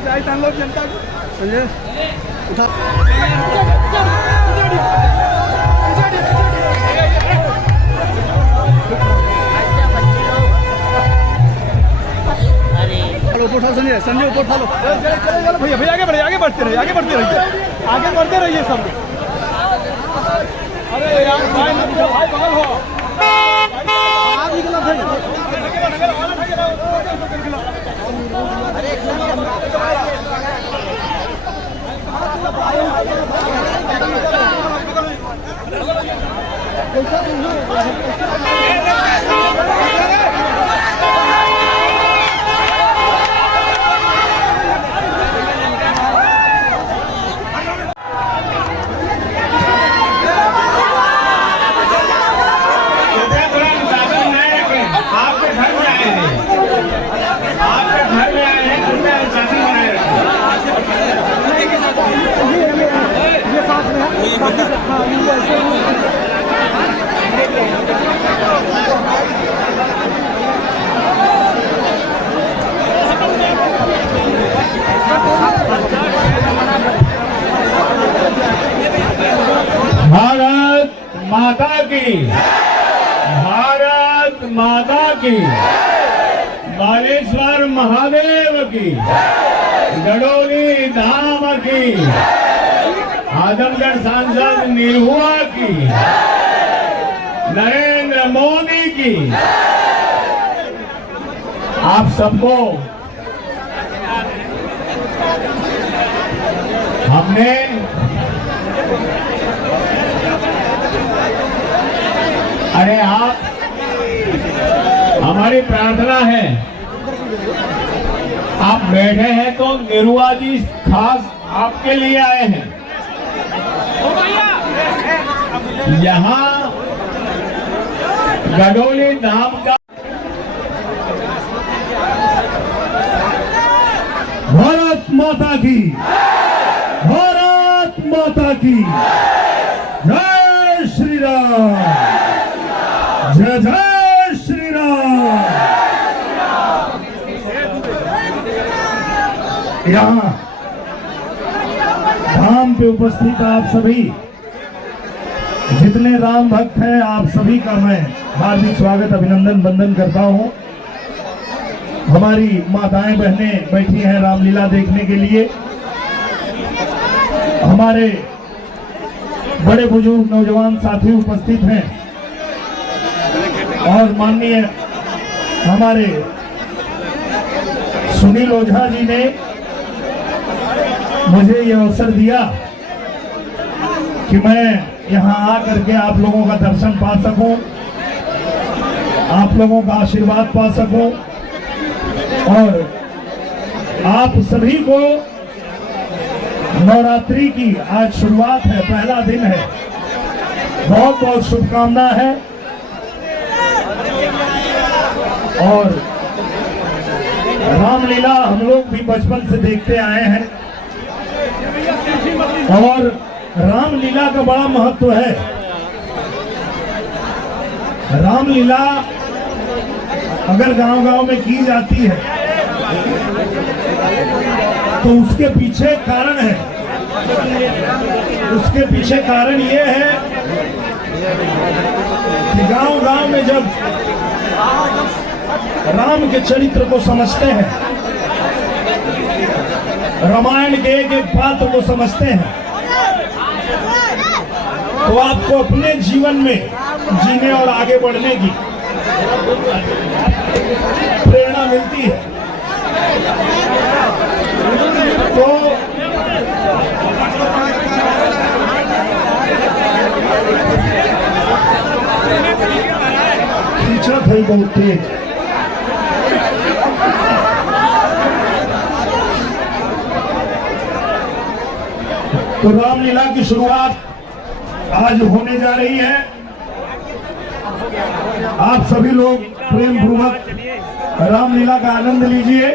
मचाई तान लो जनता को। संजय उठा ऊपर उठा संजय, संजय ऊपर उठा लो। चलो भैया भैया आगे बढ़े, आगे बढ़ते रहिए, आगे बढ़ते रहिए, आगे बढ़ते रहिए सब। अरे यार भाई भाई बगल हो आज निकला भाई। भारत माता की, भारत माता की, बालेश्वर महादेव की, गडोली धाम की, आजमगढ़ सांसद निरहुआ की, नरेंद्र मोदी की। आप सबको हमने अरे आप हमारी प्रार्थना है, आप बैठे हैं तो निरुआ जी खास आपके लिए आए हैं। यहाँ गडोली धाम का भारत माता की, भारत माता की जय श्री राम, जय जय श्री राम। यहाँ धाम पे उपस्थित आप सभी जितने राम भक्त हैं, आप सभी का मैं हार्दिक स्वागत अभिनंदन वंदन करता हूँ। हमारी माताएं बहनें बैठी हैं रामलीला देखने के लिए। हमारे बड़े बुजुर्ग नौजवान साथी उपस्थित हैं और माननीय हमारे सुनील ओझा जी ने मुझे यह अवसर दिया कि मैं यहाँ आकर के आप लोगों का दर्शन पा सकूं, आप लोगों का आशीर्वाद पा सकूं और आप सभी को नवरात्रि की आज शुरुआत है, पहला दिन है, बहुत बहुत शुभकामना है। और रामलीला हम लोग भी बचपन से देखते आए हैं और रामलीला का बड़ा महत्व है। रामलीला अगर गांव-गांव में की जाती है तो उसके पीछे कारण है, उसके पीछे कारण ये है कि गांव-गांव में जब राम के चरित्र को समझते हैं, रामायण के एक एक पात्र को समझते हैं, तो आपको अपने जीवन में जीने और आगे बढ़ने की प्रेरणा मिलती है। तो खींचा था बहुत तेज। तो रामलीला की शुरुआत आज होने जा रही है। आप सभी लोग प्रेम पूर्वक रामलीला का आनंद लीजिए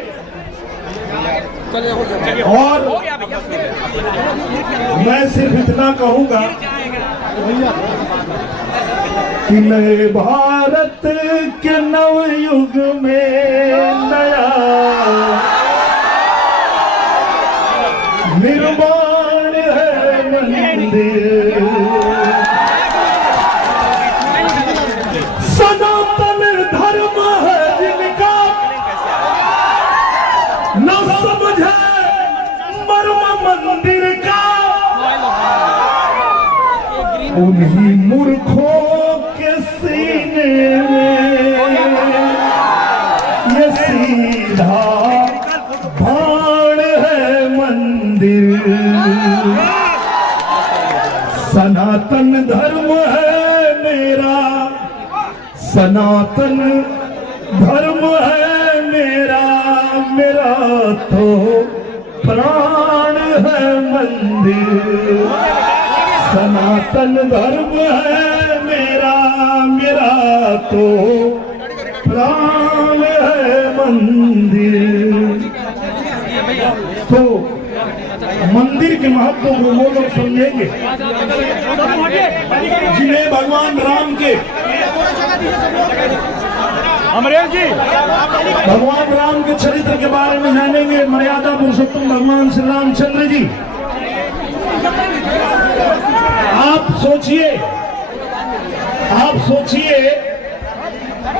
और मैं सिर्फ इतना कहूंगा कि नए भारत के नव युग में नया मंदिर। सनातन धर्म है जिनका न समझे मर्म मंदिर का, उन्हीं मूर्खों के सीने में ये सीधा भाड़ है मंदिर। सनातन धर्म है मेरा, सनातन धर्म है मेरा, मेरा तो प्राण है मंदिर। सनातन धर्म है मेरा, मेरा तो प्राण है मंदिर। तो मंदिर के महत्व को वो लोग समझेंगे जिन्हें भगवान राम के, अमरेश जी भगवान राम के चरित्र के बारे में जानेंगे। मर्यादा पुरुषोत्तम भगवान श्री रामचंद्र जी। आप सोचिए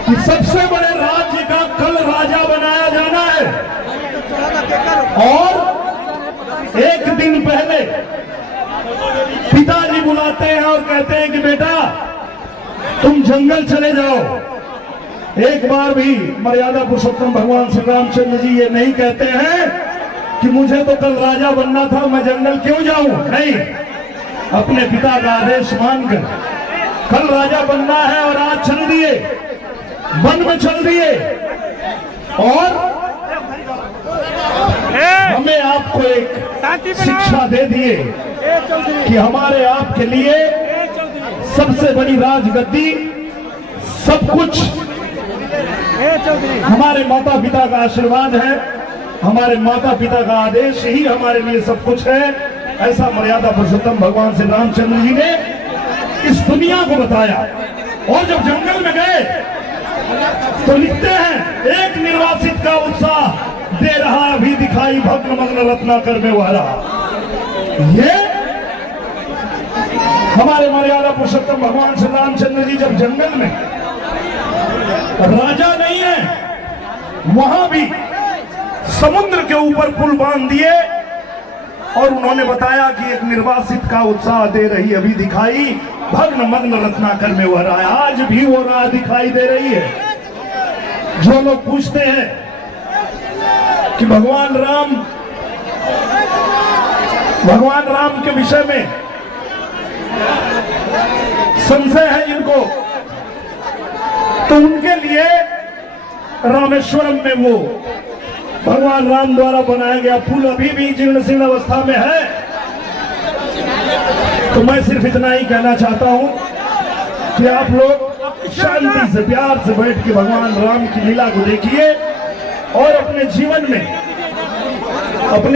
कि सबसे बड़े राज्य का कल राजा बनाया जाना है, और एक दिन पहले पिताजी बुलाते हैं और कहते हैं कि बेटा तुम जंगल चले जाओ। एक बार भी मर्यादा पुरुषोत्तम भगवान श्री रामचंद्र जी ये नहीं कहते हैं कि मुझे तो कल राजा बनना था, मैं जंगल क्यों जाऊं। नहीं, अपने पिता का आदेश मानकर कल राजा बनना है और आज चल दिए, वन में चल दिए। और हमें आपको एक शिक्षा दे दिए कि हमारे आपके लिए सबसे बड़ी राजगद्दी, सब कुछ हमारे माता पिता का आशीर्वाद है, हमारे माता पिता का आदेश ही हमारे लिए सब कुछ है। ऐसा मर्यादा पुरुषोत्तम भगवान श्री रामचंद्र जी ने इस दुनिया को बताया। और जब जंगल में गए तो लिखते हैं एक निर्वासित का उत्साह दे रहा अभी दिखाई भग्न मग्न रत्नाकर में वाला। ये हमारे मर्यादा पुरुषोत्तम भगवान श्री रामचंद्र जी जब जंगल में राजा नहीं है, वहां भी समुद्र के ऊपर पुल बांध दिए और उन्होंने बताया कि एक निर्वासित का उत्साह दे रही अभी दिखाई भग्न मग्न रत्नाकर में वह राह। आज भी वो राह दिखाई दे रही है। जो लोग पूछते हैं कि भगवान राम के विषय में संशय है जिनको, तो उनके लिए रामेश्वरम में वो भगवान राम द्वारा बनाया गया पुल अभी भी जीर्ण शीर्ण अवस्था में है। तो मैं सिर्फ इतना ही कहना चाहता हूं कि आप लोग शांति से प्यार से बैठ के भगवान राम की लीला को देखिए और अपने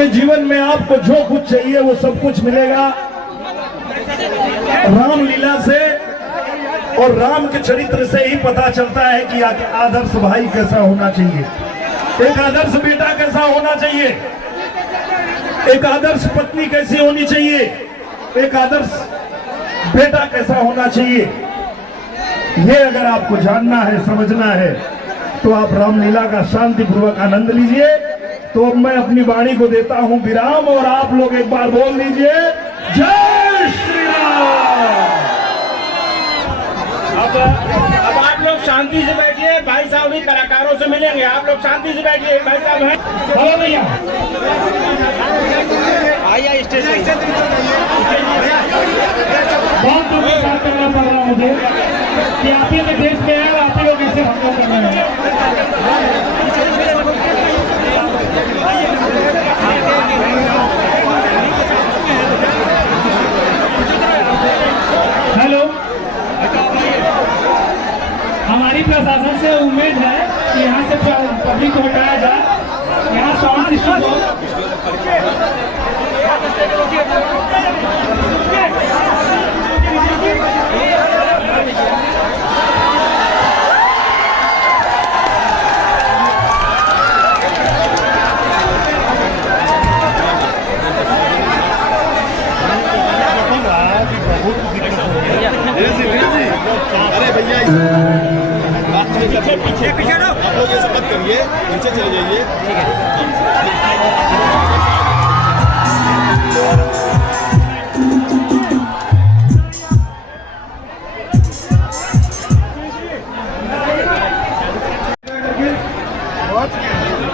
जीवन में आपको जो कुछ चाहिए वो सब कुछ मिलेगा राम लीला से। और राम के चरित्र से ही पता चलता है कि आदर्श भाई कैसा होना चाहिए, एक आदर्श बेटा कैसा होना चाहिए, एक आदर्श पत्नी कैसी होनी चाहिए, एक आदर्श बेटा कैसा होना चाहिए। ये अगर आपको जानना है, समझना है, तो आप रामलीला का शांतिपूर्वक आनंद लीजिए। तो अब मैं अपनी वाणी को देता हूं विराम और आप लोग एक बार बोल दीजिए जय श्री राम। अब आप लोग शांति से बैठिए, भाई साहब भी कलाकारों से मिलेंगे, आप लोग शांति से बैठिए। भाई साहब हैं, बोलो भैया, आइए स्टेज बहुत दुख करना पड़ रहा मुझे कि आप ही के देश में है, आप ही लोग ऐसे हमला कर रहे हैं। हेलो, हमारी प्रशासन से उम्मीद है कि यहाँ से पब्लिक को हटाया जाए। यहाँ साउंड सिस्टम नीचे चले जाइए। ठीक है।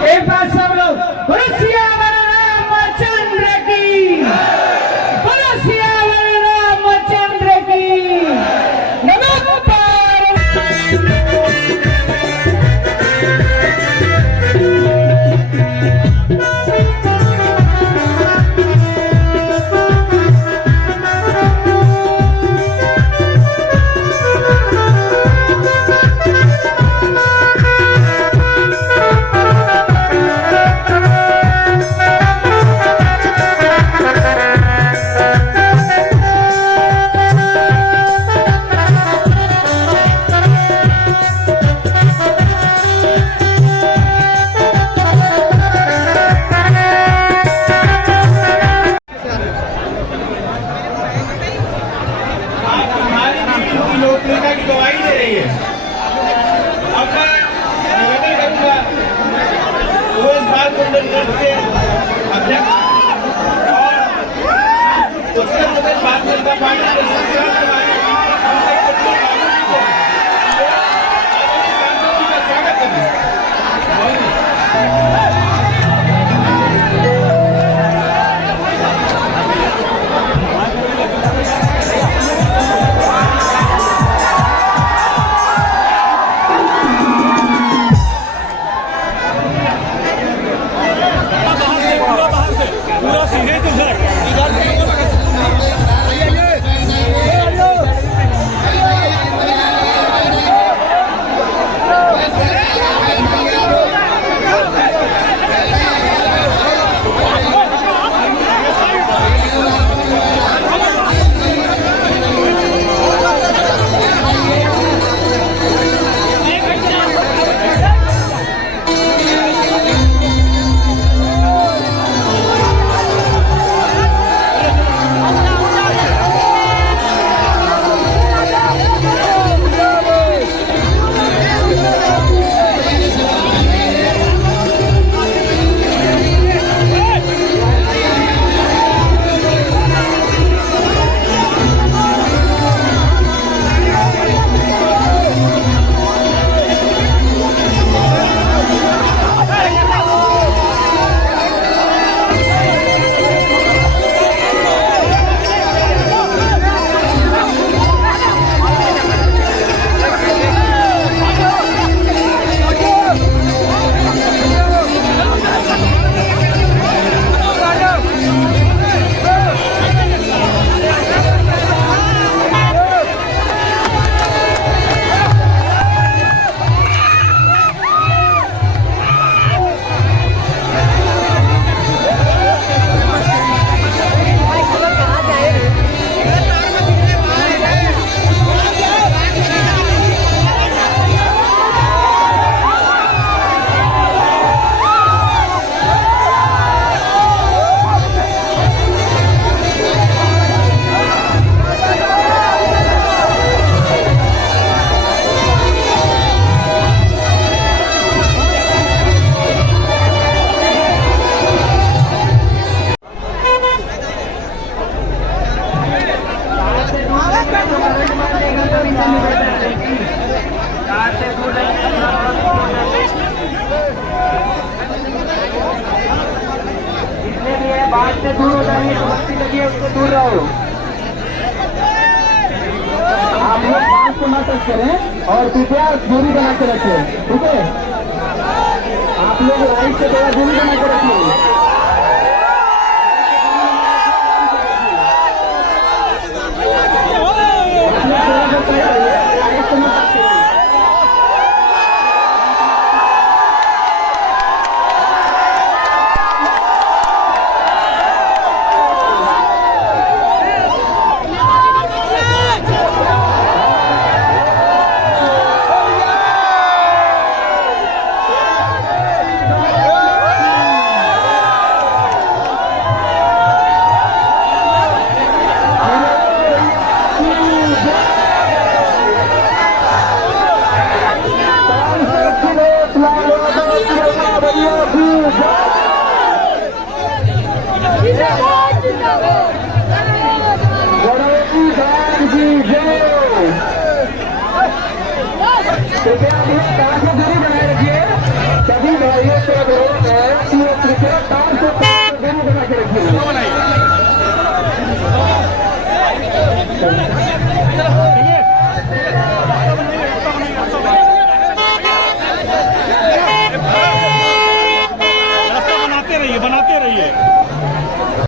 एक बात सब लोग, बोलो सियावर रामचंद्र की, बोलो सियावर रामचंद्र की। नमो पार्वती। लोकप्रियता की गवाही दे रही है। अब मैं निवेदन करूंगा वो इस बाल कुंडल ट्रस्ट के अध्यक्ष और उसके मुझे भारतीय जनता पार्टी के संसद सांसद जी का स्वागत करना। बात से दूर हो जाइए, जो बस्ती लगी है उससे दूर रहो। आप लोग बात को मत करें और कृपया दूरी बना के रखें, ठीक है? आप लोग लाइट से थोड़ा दूरी बना के रखिए। गणपति दान की जय। कृपया अपने कांच में